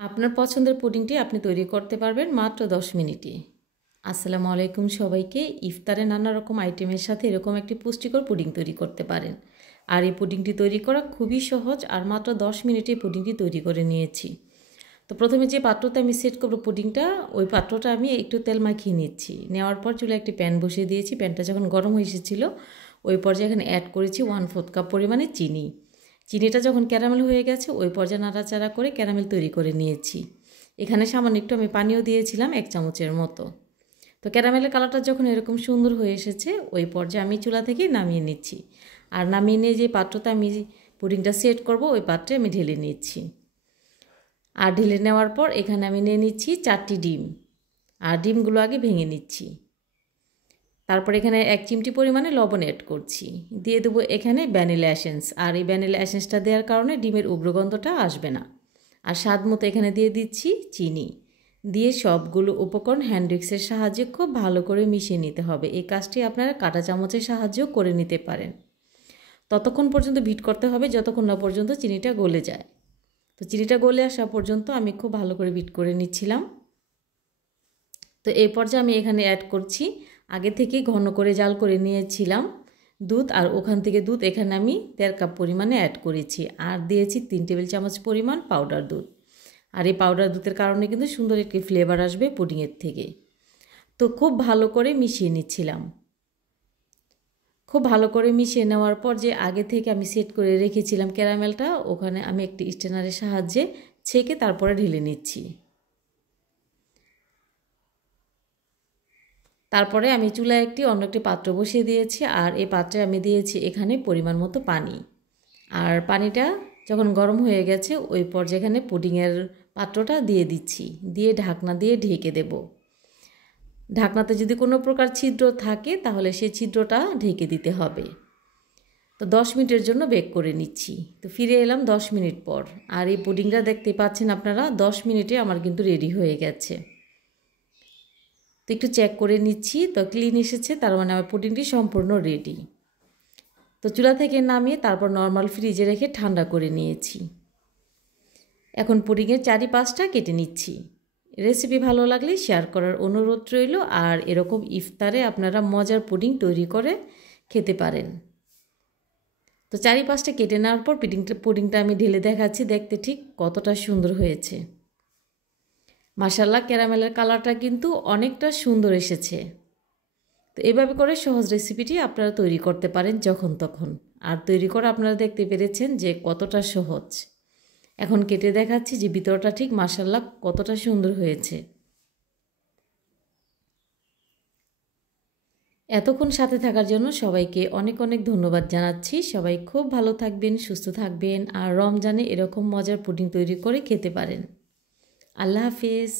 আপনার পছন্দের পুডিংটি আপনি তৈরি করতে পারবেন মাত্র 10 মিনিটে। আসসালামু আলাইকুম সবাইকে। ইফতারে নানা রকম আইটেমের সাথে এরকম একটি পুষ্টিকর পুডিং তৈরি করতে পারেন। আর এই পুডিংটি তৈরি করা খুবই সহজ, আর মাত্র 10 মিনিটে পুডিংটি তৈরি করে নিয়েছি। তো প্রথমে যে পাত্রতে আমি সেট করব পুডিংটা, ওই পাত্রটা আমি একটু তেল মাখিয়ে নিচ্ছি। নেওয়ার পর চুলায় একটি প্যান বসিয়ে দিয়েছি। প্যানটা যখন গরম হয়ে এসেছিল, ওই পর্যায়ে এখানে অ্যাড করেছি 1/4 কাপ পরিমাণে চিনি। চিনিটা যখন ক্যারামেল হয়ে গেছে, ওই পর্যায়ে নাড়াচাড়া করে ক্যারামেল তৈরি করে নিয়েছি। এখানে সামান্য একটু আমি পানিও দিয়েছিলাম 1 চামচের মতো। তো ক্যারামেলের কালারটা যখন এরকম সুন্দর হয়ে এসেছে, ওই পর্যায়ে আমি চুলা থেকে নামিয়ে নিচ্ছি। আর নামিয়ে নিয়ে যে পাত্রতে আমি পুডিংটা সেট করব, ওই পাত্রে আমি ঢেলে নিচ্ছি। আর ঢেলে নেওয়ার পর এখানে আমি নিয়ে নিচ্ছি 4টি ডিম। আর ডিমগুলো আগে ভেঙে নিচ্ছি। তারপর এখানে 1 চিমটি পরিমাণে লবণ অ্যাড করছি। দিয়ে দেবো এখানে ভ্যানিলা এসেন্স। আর এই ভ্যানিলা এসেন্সটা দেওয়ার কারণে ডিমের উগ্রগন্ধটা আসবে না। আর স্বাদ মতো এখানে দিয়ে দিচ্ছি চিনি। দিয়ে সবগুলো উপকরণ হ্যান্ড উইক্সের সাহায্যে খুব ভালো করে মিশিয়ে নিতে হবে। এই কাজটি আপনারা কাঁটা চামচের সাহায্যেও করে নিতে পারেন। ততক্ষণ পর্যন্ত বিট করতে হবে যতক্ষণ না পর্যন্ত চিনিটা গলে যায়। তো চিনিটা গলে আসা পর্যন্ত আমি খুব ভালো করে বিট করে নিচ্ছিলাম। তো এই পর্যায়ে আমি এখানে অ্যাড করছি আগে থেকে ঘন করে জাল করে নিয়েছিলাম দুধ। আর ওখান থেকে দুধ এখানে আমি 1.5 কাপ পরিমাণে অ্যাড করেছি। আর দিয়েছি 3 টেবিল চামচ পরিমাণ পাউডার দুধ। আর এই পাউডার দুধের কারণে কিন্তু সুন্দর একটি ফ্লেভার আসবে পুডিংয়ের থেকে। তো খুব ভালো করে মিশিয়ে নিচ্ছিলাম। খুব ভালো করে মিশিয়ে নেওয়ার পর যে আগে থেকে আমি সেট করে রেখেছিলাম ক্যারামেলটা, ওখানে আমি একটি স্ট্রেনারের সাহায্যে ছেঁকে তারপরে ঢেলে নিচ্ছি। তারপরে আমি চুলায় অন্য একটি পাত্র বসিয়ে দিয়েছি। আর এই পাত্রে আমি দিয়েছি এখানে পরিমাণ মতো পানি। আর পানিটা যখন গরম হয়ে গেছে, ওই পর্যায়ে এখানে পুডিংয়ের পাত্রটা দিয়ে দিচ্ছি। দিয়ে ঢাকনা দিয়ে ঢেকে দেব। ঢাকনাতে যদি কোনো প্রকার ছিদ্র থাকে, তাহলে সেই ছিদ্রটা ঢেকে দিতে হবে। তো 10 মিনিটের জন্য বেক করে নিচ্ছি। তো ফিরে এলাম 10 মিনিট পর। আর এই পুডিংটা দেখতে পাচ্ছেন আপনারা 10 মিনিটে আমার কিন্তু রেডি হয়ে গেছে। তো একটু চেক করে নিচ্ছি, তো ক্লিন এসেছে, তার মানে আমার পুডিংটি সম্পূর্ণ রেডি। তো চুলা থেকে নামিয়ে তারপর নর্মাল ফ্রিজে রেখে ঠান্ডা করে নিয়েছি। এখন পুডিংয়ের চারিপাশটা কেটে নিচ্ছি। রেসিপি ভালো লাগলে শেয়ার করার অনুরোধ রইল। আর এরকম ইফতারে আপনারা মজার পুডিং তৈরি করে খেতে পারেন। তো চারিপাশটা কেটে নেওয়ার পর পুডিংটা আমি ঢেলে দেখাচ্ছি দেখতে ঠিক কতটা সুন্দর হয়েছে। মাশাআল্লাহ, ক্যারামেলের কালারটা কিন্তু অনেকটা সুন্দর এসেছে। তো এভাবে করে সহজ রেসিপিটি আপনারা তৈরি করতে পারেন যখন তখন। আর তৈরি করে আপনারা দেখতে পেরেছেন যে কতটা সহজ। এখন কেটে দেখাচ্ছি যে ভিতরটা ঠিক মাশাআল্লাহ কতটা সুন্দর হয়েছে। এতক্ষণ সাথে থাকার জন্য সবাইকে অনেক অনেক ধন্যবাদ জানাচ্ছি। সবাই খুব ভালো থাকবেন, সুস্থ থাকবেন। আর রমজানে এরকম মজার পুডিং তৈরি করে খেতে পারেন। আল্লাহ হাফিজ।